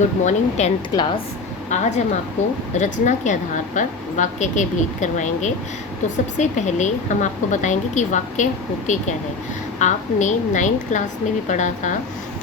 Good morning 10th class. आज हम आपको रचना के आधार पर वाक्य के भेद करवाएंगे। तो सबसे पहले हम आपको बताएंगे कि वाक्य होते क्या है। आपने 9th क्लास में भी पढ़ा था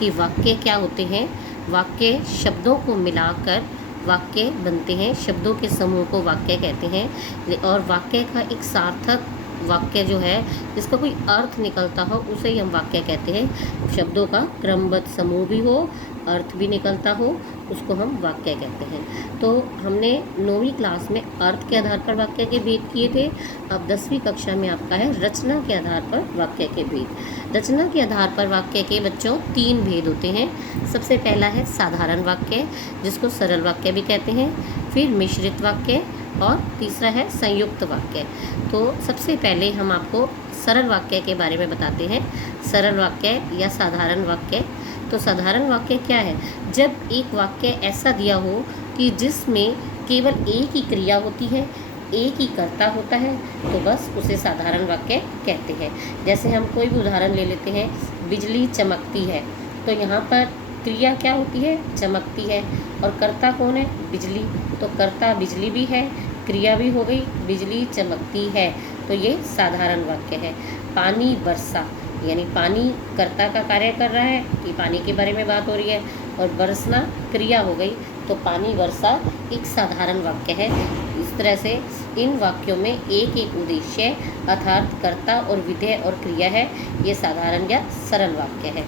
कि वाक्य क्या होते हैं। वाक्य शब्दों को मिलाकर वाक्य बनते हैं, शब्दों के समूह को वाक्य कहते हैं। और वाक्य का एक सार्थक वाक्य जो है, जिसका कोई अर्थ निकलता हो, उसे ही हम वाक्य कहते हैं। शब्दों का क्रमबद्ध समूह भी हो, अर्थ भी निकलता हो, उसको हम वाक्य कहते हैं। तो हमने 9वीं क्लास में अर्थ के आधार पर वाक्य के भेद किए थे। अब 10वीं कक्षा में आपका है रचना के आधार पर वाक्य के भेद। रचना के आधार पर वाक्य के बच्चों 3 भेद होते हैं। सबसे पहला है साधारण वाक्य, जिसको सरल वाक्य भी कहते हैं। फिर मिश्रित वाक्य और तीसरा है संयुक्त वाक्य। तो सबसे पहले हम आपको सरल वाक्य के बारे में बताते हैं। सरल वाक्य या साधारण वाक्य। तो साधारण वाक्य क्या है? जब एक वाक्य ऐसा दिया हो कि जिसमें केवल एक ही क्रिया होती है, एक ही कर्ता होता है, तो बस उसे साधारण वाक्य कहते हैं। जैसे हम कोई भी उदाहरण ले लेते हैं, बिजली चमकती है। तो यहाँ पर क्रिया क्या होती है? चमकती है। और कर्ता कौन है? बिजली। तो कर्ता बिजली भी है, क्रिया भी हो गई, बिजली चमकती है। तो ये साधारण वाक्य है। पानी बरसा, यानी पानी कर्ता का कार्य कर रहा है कि पानी के बारे में बात हो रही है, और बरसना क्रिया हो गई। तो पानी बरसा एक साधारण वाक्य है। इस तरह से इन वाक्यों में एक एक उद्देश्य अर्थात कर्ता और विधेय और क्रिया है। ये साधारण या सरल वाक्य है।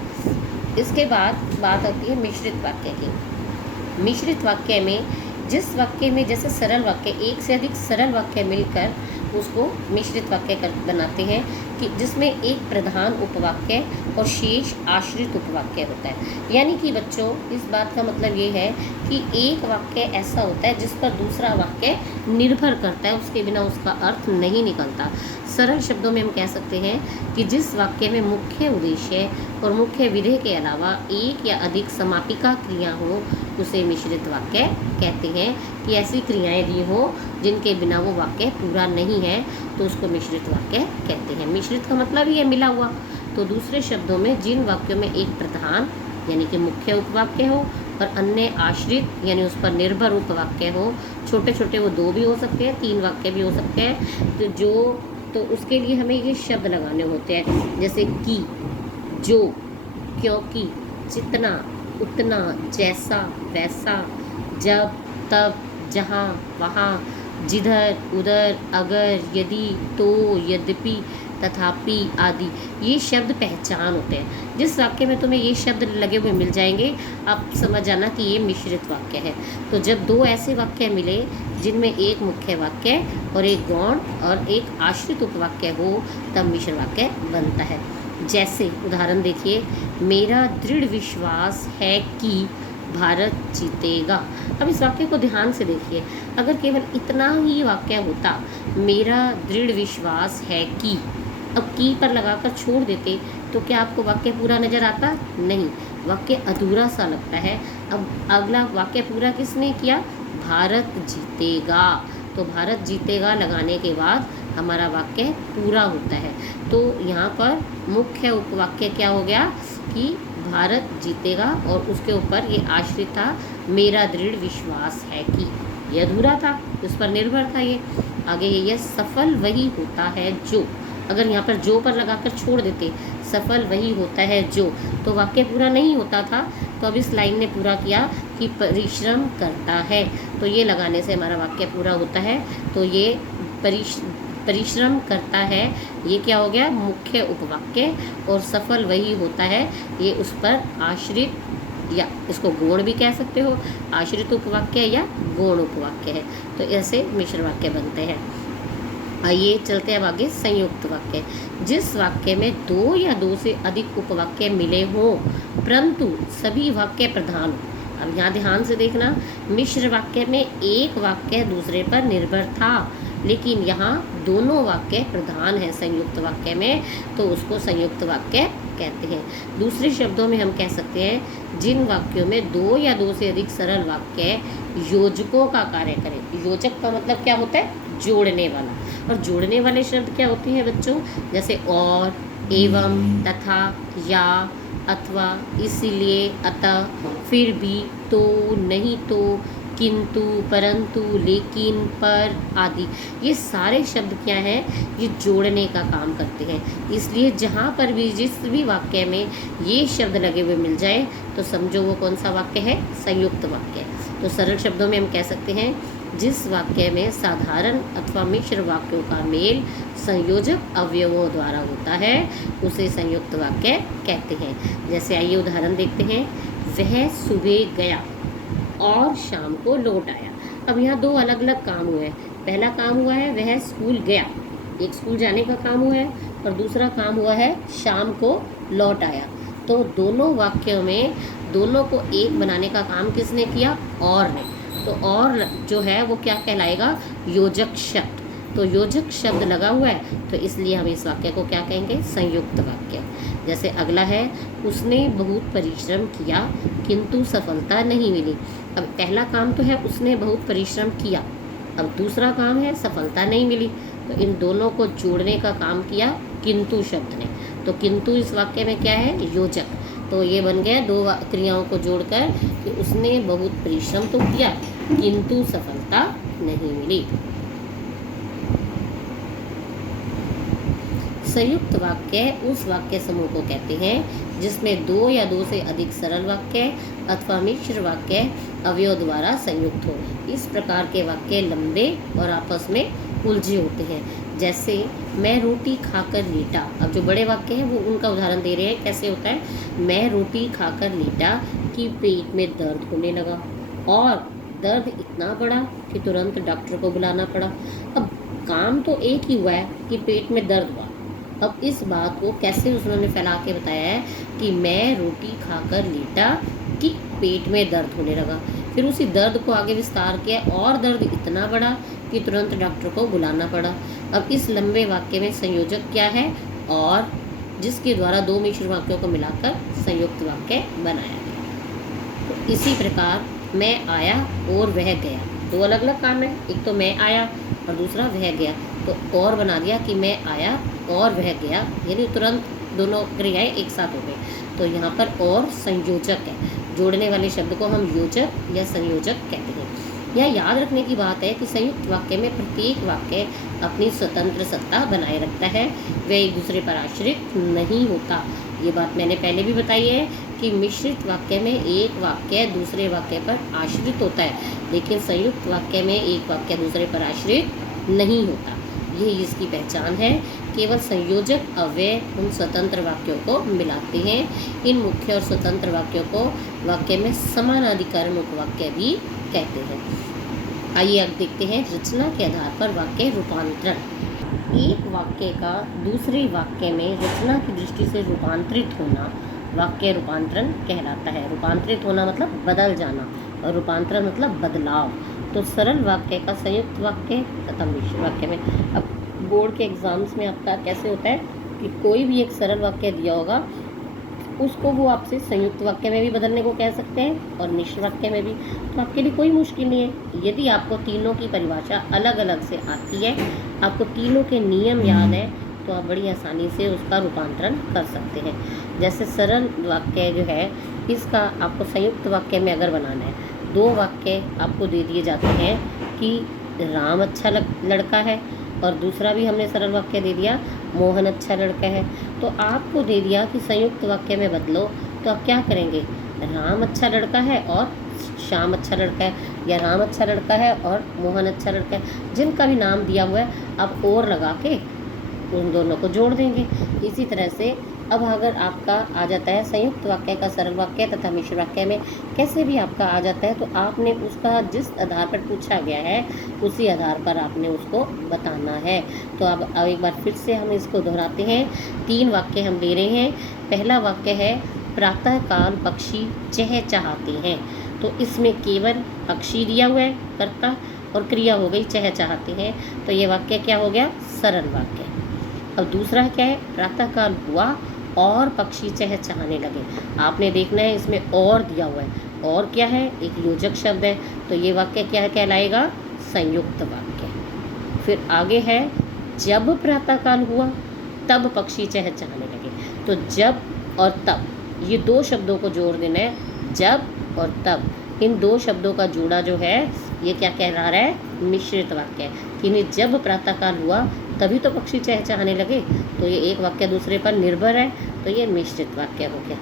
इसके बाद बात आती है मिश्रित वाक्य की। मिश्रित वाक्य में जिस वाक्य में जैसे सरल वाक्य, एक से अधिक सरल वाक्य मिलकर उसको मिश्रित वाक्य बनाते हैं, कि जिसमें एक प्रधान उपवाक्य और शेष आश्रित उपवाक्य होता है। यानी कि बच्चों, इस बात का मतलब ये है कि एक वाक्य ऐसा होता है जिस पर दूसरा वाक्य निर्भर करता है, उसके बिना उसका अर्थ नहीं निकलता। सरल शब्दों में हम कह सकते हैं कि जिस वाक्य में मुख्य उद्देश्य और मुख्य विधेय के अलावा एक या अधिक समापिका क्रिया हो, उसे मिश्रित वाक्य कहते हैं। कि ऐसी क्रियाएं दी हो जिनके बिना वो वाक्य पूरा नहीं है, तो उसको मिश्रित वाक्य कहते हैं। मिश्रित का मतलब ही है मिला हुआ। तो दूसरे शब्दों में जिन वाक्यों में एक प्रधान यानी कि मुख्य उपवाक्य हो और अन्य आश्रित यानी उस पर निर्भर उपवाक्य हो, छोटे छोटे वो 2 भी हो सकते हैं, 3 वाक्य भी हो सकते हैं। तो उसके लिए हमें ये शब्द लगाने होते हैं, जैसे कि, जो, क्योंकि, जितना, उतना, जैसा, वैसा, जब, तब, जहाँ, वहाँ, जिधर, उधर, अगर, यदि, तो, यद्यपि, तथापि आदि। ये शब्द पहचान होते हैं। जिस वाक्य में तुम्हें ये शब्द लगे हुए मिल जाएंगे, आप समझ जाना कि ये मिश्रित वाक्य है। तो जब 2 ऐसे वाक्य मिले जिनमें एक मुख्य वाक्य और एक गौण और एक आश्रित उपवाक्य हो, तब मिश्र वाक्य बनता है। जैसे उदाहरण देखिए, मेरा दृढ़ विश्वास है कि भारत जीतेगा। अब इस वाक्य को ध्यान से देखिए। अगर केवल इतना ही वाक्य होता, मेरा दृढ़ विश्वास है कि, अब की पर लगाकर छोड़ देते, तो क्या आपको वाक्य पूरा नजर आता? नहीं, वाक्य अधूरा सा लगता है। अब अगला वाक्य पूरा किसने किया? भारत जीतेगा। तो भारत जीतेगा लगाने के बाद हमारा वाक्य पूरा होता है। तो यहाँ पर मुख्य उपवाक्य क्या हो गया कि भारत जीतेगा, और उसके ऊपर ये आश्रित था, मेरा दृढ़ विश्वास है कि। ये अधूरा था, उस पर निर्भर था ये। आगे ये सफल वही होता है जो, अगर यहाँ पर जो पर लगाकर छोड़ देते, सफल वही होता है जो, तो वाक्य पूरा नहीं होता था। तो अब इस लाइन ने पूरा किया कि परिश्रम करता है, तो ये लगाने से हमारा वाक्य पूरा होता है। तो ये परिश्रम करता है, ये क्या हो गया? मुख्य उपवाक्य। और सफल वही होता है, ये उस पर आश्रित, या इसको गौण भी कह सकते हो, आश्रित उपवाक्य या गौण उपवाक्य है। तो ऐसे मिश्र वाक्य बनते हैं। आइए चलते हैं अब आगे। संयुक्त वाक्य, जिस वाक्य में 2 या 2 से अधिक उपवाक्य मिले हों परंतु सभी वाक्य प्रधान हो। अब यहाँ ध्यान से देखना, मिश्र वाक्य में एक वाक्य दूसरे पर निर्भर था, लेकिन यहाँ दोनों वाक्य प्रधान हैं संयुक्त वाक्य में, तो उसको संयुक्त वाक्य कहते हैं। दूसरे शब्दों में हम कह सकते हैं, जिन वाक्यों में 2 या 2 से अधिक सरल वाक्य योजकों का कार्य करें। योजक का मतलब क्या होता है? जोड़ने वाला। और जोड़ने वाले शब्द क्या होते हैं बच्चों? जैसे और, एवं, तथा, या, अथवा, इसलिए, अतः, फिर भी, तो, नहीं तो, किंतु, परंतु, लेकिन, पर आदि, ये सारे शब्द क्या हैं, ये जोड़ने का काम करते हैं। इसलिए जहाँ पर भी जिस भी वाक्य में ये शब्द लगे हुए मिल जाए तो समझो वो कौन सा वाक्य है, संयुक्त वाक्य। तो सरल शब्दों में हम कह सकते हैं जिस वाक्य में साधारण अथवा मिश्र वाक्यों का मेल संयोजक अवयवों द्वारा होता है उसे संयुक्त वाक्य कहते हैं। जैसे आइए उदाहरण देखते हैं। वह सुबह गया और शाम को लौट आया। अब यहाँ दो अलग अलग काम हुए हैं। पहला काम हुआ है वह स्कूल गया, एक स्कूल जाने का काम हुआ है, और दूसरा काम हुआ है शाम को लौट आया। तो दोनों वाक्यों में दोनों को एक बनाने का काम किसने किया, और ने। तो और जो है वो क्या कहलाएगा, योजक शब्द। तो योजक शब्द लगा हुआ है तो इसलिए हम इस वाक्य को क्या कहेंगे, संयुक्त वाक्य। जैसे अगला है, उसने बहुत परिश्रम किया किंतु सफलता नहीं मिली। अब पहला काम तो है उसने बहुत परिश्रम किया, अब दूसरा काम है सफलता नहीं मिली। तो इन दोनों को जोड़ने का काम किया किंतु शब्द ने। तो किंतु इस वाक्य में क्या है, योजक। तो ये बन गया दो क्रियाओं को जोड़कर कि उसने बहुत परिश्रम तो किया किंतु सफलता नहीं मिली। संयुक्त वाक्य उस वाक्य समूह को कहते हैं जिसमें दो या दो से अधिक सरल वाक्य अथवा मिश्र वाक्य अवयव द्वारा संयुक्त हो। इस प्रकार के वाक्य लंबे और आपस में उलझे होते हैं। जैसे मैं रोटी खाकर लेटा। अब जो बड़े वाक्य हैं वो उनका उदाहरण दे रहे हैं। कैसे होता है, मैं रोटी खाकर लेटा कि पेट में दर्द होने लगा, और दर्द इतना बड़ा कि तुरंत डॉक्टर को बुलाना पड़ा। अब काम तो एक ही हुआ है कि पेट में दर्द हुआ। अब इस बात को कैसे उन्होंने फैला के बताया है कि मैं रोटी खाकर लेटा कि पेट में दर्द होने लगा, फिर उसी दर्द को आगे विस्तार किया और दर्द इतना बड़ा कि तुरंत डॉक्टर को बुलाना पड़ा। अब इस लंबे वाक्य में संयोजक क्या है, और, जिसके द्वारा दो मिश्र वाक्यों को मिलाकर संयुक्त वाक्य बनाया गया। तो इसी प्रकार मैं आया और वह गया, दो अलग अलग काम है। एक तो मैं आया और दूसरा वह गया। तो और बना दिया कि मैं आया और वह गया, यानी तुरंत दोनों क्रियाएं एक साथ हो गई। तो यहाँ पर और संयोजक है, जोड़ने वाले शब्द को हम योजक या संयोजक कहते हैं। यह याद रखने की बात है कि संयुक्त वाक्य में प्रत्येक वाक्य अपनी स्वतंत्र सत्ता बनाए रखता है, वह एक दूसरे पर आश्रित नहीं होता। ये बात मैंने पहले भी बताई है कि मिश्रित वाक्य में एक वाक्य दूसरे वाक्य पर आश्रित होता है, लेकिन संयुक्त वाक्य में एक वाक्य दूसरे पर आश्रित नहीं होता। यही इसकी पहचान है। केवल संयोजक अव्यय उन स्वतंत्र वाक्यों को मिलाते हैं। इन मुख्य और स्वतंत्र वाक्यों को वाक्य में समानाधिकरण उपवाक्य भी कहते हैं। आइए अब देखते हैं रचना के आधार पर वाक्य रूपांतरण। एक वाक्य का दूसरे वाक्य में रचना की दृष्टि से रूपांतरित होना वाक्य रूपांतरण कहलाता है। रूपांतरित होना मतलब बदल जाना, और रूपांतरण मतलब बदलाव। तो सरल वाक्य का संयुक्त वाक्य तथा मिश्र वाक्य में, अब बोर्ड के एग्जाम्स में आपका कैसे होता है कि कोई भी एक सरल वाक्य दिया होगा उसको वो आपसे संयुक्त वाक्य में भी बदलने को कह सकते हैं और मिश्र वाक्य में भी। तो आपके लिए कोई मुश्किल नहीं है। यदि आपको तीनों की परिभाषा अलग अलग से आती है, आपको तीनों के नियम याद है, तो आप बड़ी आसानी से उसका रूपांतरण कर सकते हैं। जैसे सरल वाक्य जो है इसका आपको संयुक्त वाक्य में अगर बनाना है, दो वाक्य आपको दे दिए जाते हैं कि राम अच्छा लड़का है, और दूसरा भी हमने सरल वाक्य दे दिया मोहन अच्छा लड़का है। तो आपको दे दिया कि संयुक्त वाक्य में बदलो, तो आप क्या करेंगे, राम अच्छा लड़का है और श्याम अच्छा लड़का है, या राम अच्छा लड़का है और मोहन अच्छा लड़का है। जिनका भी नाम दिया हुआ है आप और लगा के उन दोनों को जोड़ देंगे। इसी तरह से अब अगर आपका आ जाता है संयुक्त वाक्य का सरल वाक्य तथा मिश्र वाक्य में कैसे भी आपका आ जाता है, तो आपने उसका जिस आधार पर पूछा गया है उसी आधार पर आपने उसको बताना है। तो अब एक बार फिर से हम इसको दोहराते हैं। तीन वाक्य हम ले रहे हैं। पहला वाक्य है प्रातःकाल पक्षी चहचहाते हैं। तो इसमें केवल पक्षी दिया हुआ है कर्ता और क्रिया हो गई चहचहाते हैं। तो ये वाक्य क्या हो गया, सरल वाक्य। अब दूसरा क्या है, प्रातःकाल हुआ और पक्षी चहचहाने लगे। आपने देखना है इसमें और दिया हुआ है, और क्या है, एक योजक शब्द है। तो ये वाक्य क्या कहलाएगा, संयुक्त वाक्य। फिर आगे है जब प्रातःकाल हुआ तब पक्षी चहचहाने लगे। तो जब और तब ये दो शब्दों को जोड़ देना है, जब और तब। इन दो शब्दों का जोड़ा जो है ये क्या कह रहा है, मिश्रित वाक्य है। कि जब प्रातःकाल हुआ तभी तो पक्षी चहचहाने लगे, तो ये एक वाक्य दूसरे पर निर्भर है, तो ये मिश्रित वाक्य हो गया।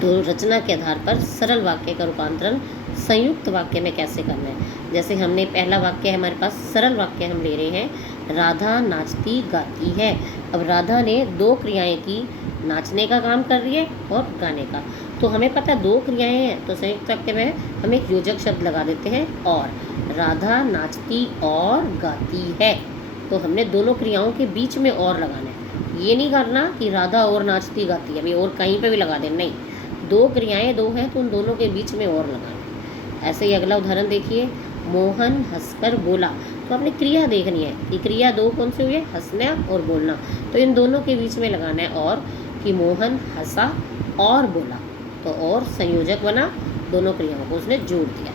तो रचना के आधार पर सरल वाक्य का रूपांतरण संयुक्त वाक्य में कैसे करना है। जैसे हमने पहला वाक्य है हमारे पास, सरल वाक्य हम ले रहे हैं, राधा नाचती गाती है। अब राधा ने दो क्रियाएं की, नाचने का काम कर रही है और गाने का। तो हमें पता है दो क्रियाएं हैं, तो संयुक्त वाक्य में हम एक योजक शब्द लगा देते हैं, और राधा नाचती और गाती है। तो हमने दोनों क्रियाओं के बीच में और लगाना है। ये नहीं करना कि राधा और नाचती गाती है, अभी और कहीं पे भी लगा देना, नहीं। दो क्रियाएं दो हैं तो उन दोनों के बीच में और लगाना है। ऐसे ही अगला उदाहरण देखिए, मोहन हंसकर बोला। तो आपने क्रिया देखनी है कि क्रिया दो कौन सी हुई है, हंसना और बोलना। तो इन दोनों के बीच में लगाना है और, कि मोहन हंसा और बोला। तो और संयोजक बना, दोनों क्रियाओं को उसने जोड़ दिया।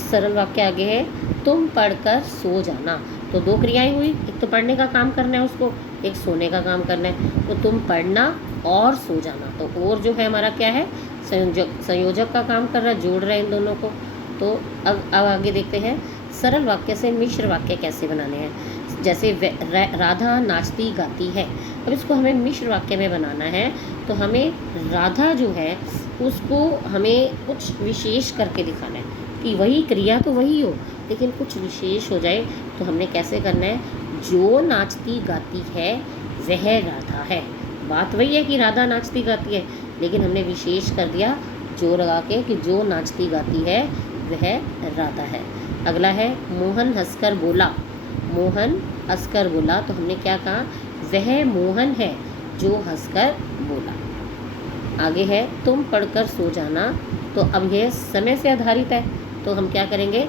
सरल वाक्य आगे है, तुम पढ़कर सो जाना। तो दो क्रियाएं हुई, एक तो पढ़ने का काम करना है उसको, एक सोने का काम करना है। तो तुम पढ़ना और सो जाना। तो और जो है हमारा क्या है, संयोजक का काम कर रहा है, जोड़ रहे हैं इन दोनों को। तो अब आगे देखते हैं सरल वाक्य से मिश्र वाक्य कैसे बनाने हैं। जैसे राधा नाचती गाती है, अब इसको हमें मिश्र वाक्य में बनाना है। तो हमें राधा जो है उसको हमें कुछ विशेष करके दिखाना है, कि वही क्रिया तो वही हो लेकिन कुछ विशेष हो जाए। तो हमने कैसे करना है, जो नाचती गाती है वह राधा है। बात वही है कि राधा नाचती गाती है, लेकिन हमने विशेष कर दिया जो लगा के, कि जो नाचती गाती है वह राधा है। अगला है, मोहन हंसकर बोला। मोहन हंसकर बोला, तो हमने क्या कहा, वह मोहन है जो हंसकर बोला। आगे है, तुम पढ़कर सो जाना। तो अब यह समय से आधारित है, तो हम क्या करेंगे,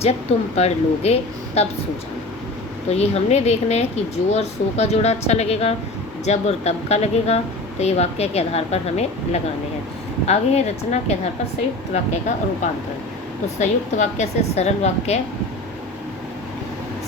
जब तुम पढ़ लोगे तब सो जाना। तो ये हमने देखना है कि जो और सो का जोड़ा अच्छा लगेगा, जब और तब का लगेगा। तो ये वाक्य के आधार पर हमें लगाने हैं। आगे है रचना के आधार पर संयुक्त वाक्य का रूपांतरण। तो संयुक्त वाक्य से सरल वाक्य,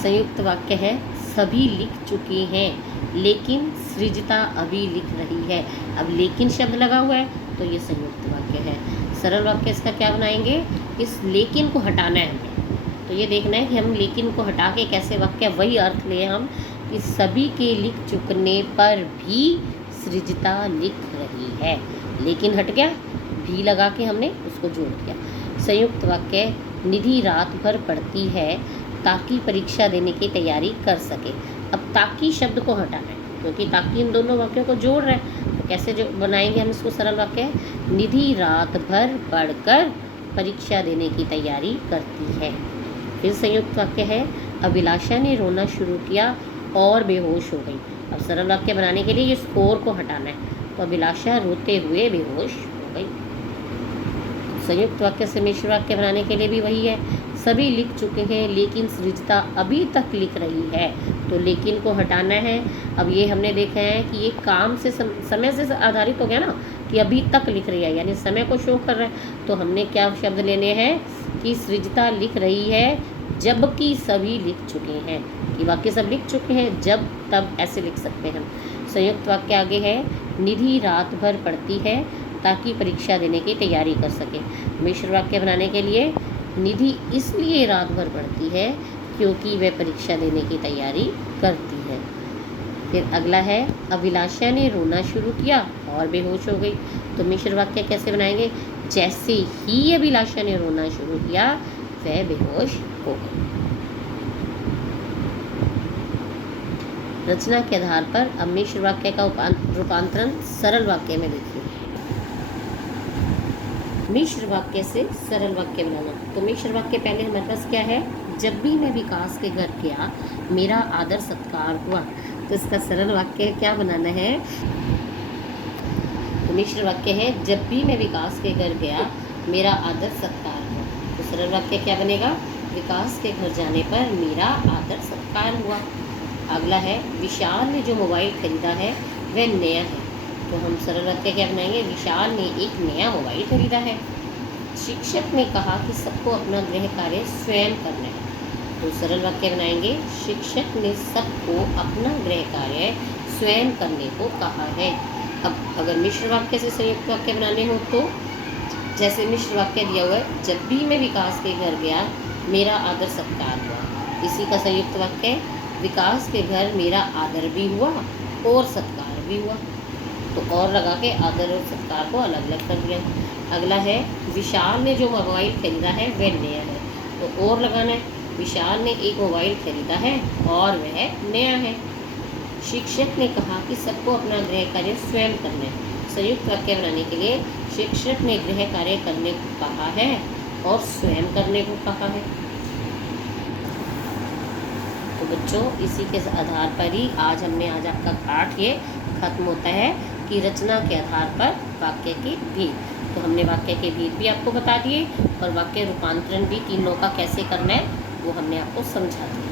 संयुक्त वाक्य है, सभी लिख चुके हैं लेकिन सृजता अभी लिख रही है। अब लेकिन शब्द लगा हुआ है तो ये संयुक्त वाक्य है। सरल वाक्य इसका क्या बनाएंगे, इस लेकिन को हटाना है हमें। तो ये देखना है कि हम लेकिन को हटा के कैसे वाक्य, वही अर्थ ले हम कि सभी के लिख चुकने पर भी सृजता लिख रही है। लेकिन हट गया, भी लगा के हमने उसको जोड़ दिया। संयुक्त वाक्य, निधि रात भर पढ़ती है ताकि परीक्षा देने की तैयारी कर सके। अब ताकि शब्द को हटाना है क्योंकि ताकि इन दोनों वाक्यों को जोड़ रहे हैं। तो कैसे जो बनाएंगे हम इसको सरल वाक्य, निधि रात भर पढ़कर परीक्षा देने की तैयारी करती है। फिर संयुक्त वाक्य है, अभिलाषा ने रोना शुरू किया और बेहोश हो गई। अब सरल वाक्य बनाने के लिए इस और को हटाना है, तो अभिलाषा रोते हुए बेहोश हो गई। संयुक्त वाक्य से मिश्र वाक्य बनाने के लिए भी वही है, सभी लिख चुके हैं लेकिन सृजता अभी तक लिख रही है। तो लेकिन को हटाना है। अब ये हमने देखा है कि ये काम से समय से आधारित हो गया ना, कि अभी तक लिख रही है यानी समय को शो कर रहा है। तो हमने क्या शब्द लेने हैं कि सृजता लिख रही है जबकि सभी लिख चुके हैं, कि वाक्य सब लिख चुके हैं, जब तब ऐसे लिख सकते हैं हम। संयुक्त वाक्य आगे है, निधि रात भर पढ़ती है ताकि परीक्षा देने की तैयारी कर सके। मिश्र वाक्य बनाने के लिए, निधि इसलिए रात भर पढ़ती है क्योंकि वह परीक्षा देने की तैयारी करती है। फिर अगला है, अभिलाषा ने रोना शुरू किया और बेहोश हो गई। तो मिश्र वाक्य कैसे बनाएंगे, जैसे ही अभिलाषा ने रोना शुरू किया वह बेहोश हो गई। रचना के आधार पर अब मिश्र वाक्य का रूपांतरण सरल वाक्य में देखिए। मिश्र वाक्य से सरल वाक्य बनाना। तो मिश्र वाक्य पहले हमारे पास क्या है, जब भी मैं विकास के घर गया मेरा आदर सत्कार हुआ। तो इसका सरल वाक्य क्या बनाना है, तो मिश्र वाक्य है, जब भी मैं विकास के घर गया मेरा आदर सत्कार हुआ। तो सरल वाक्य क्या बनेगा, विकास के घर जाने पर मेरा आदर सत्कार हुआ। अगला है, विशाल ने जो मोबाइल खरीदा है वह नया है। तो हम सरल वाक्य क्या बनाएंगे, विशाल ने एक नया मोबाइल खरीदा है। शिक्षक ने कहा कि सबको अपना गृह कार्य स्वयं करना है। तो सरल वाक्य बनाएंगे, शिक्षक ने सबको अपना गृह कार्य स्वयं करने को कहा है। अब अगर मिश्र वाक्य से संयुक्त वाक्य बनाने हो तो जैसे मिश्र वाक्य दिया हुआ है, जब भी मैं विकास के घर गया मेरा आदर सत्कार हुआ। इसी का संयुक्त वाक्य है, विकास के घर मेरा आदर भी हुआ और सत्कार भी हुआ। तो और लगा के आदर और सत्कार को अलग अलग कर दिया। अगला है, विशाल ने जो मोबाइल खरीदा है वह नया है। तो और लगाना है, विशाल ने एक मोबाइल खरीदा है और वह नया है। शिक्षक ने कहा कि सबको अपना गृह कार्य स्वयं करना है। संयुक्त वाक्य बनाने के लिए शिक्षक ने गृह कार्य करने को कहा है और स्वयं करने को कहा है। तो बच्चों, इसी के आधार पर ही आज आपका पाठ ये खत्म होता है कि रचना के आधार पर वाक्य के भेद। तो हमने वाक्य के भेद भी आपको बता दिए और वाक्य रूपांतरण भी तीनों का कैसे करना है वो हमने आपको समझा दिया।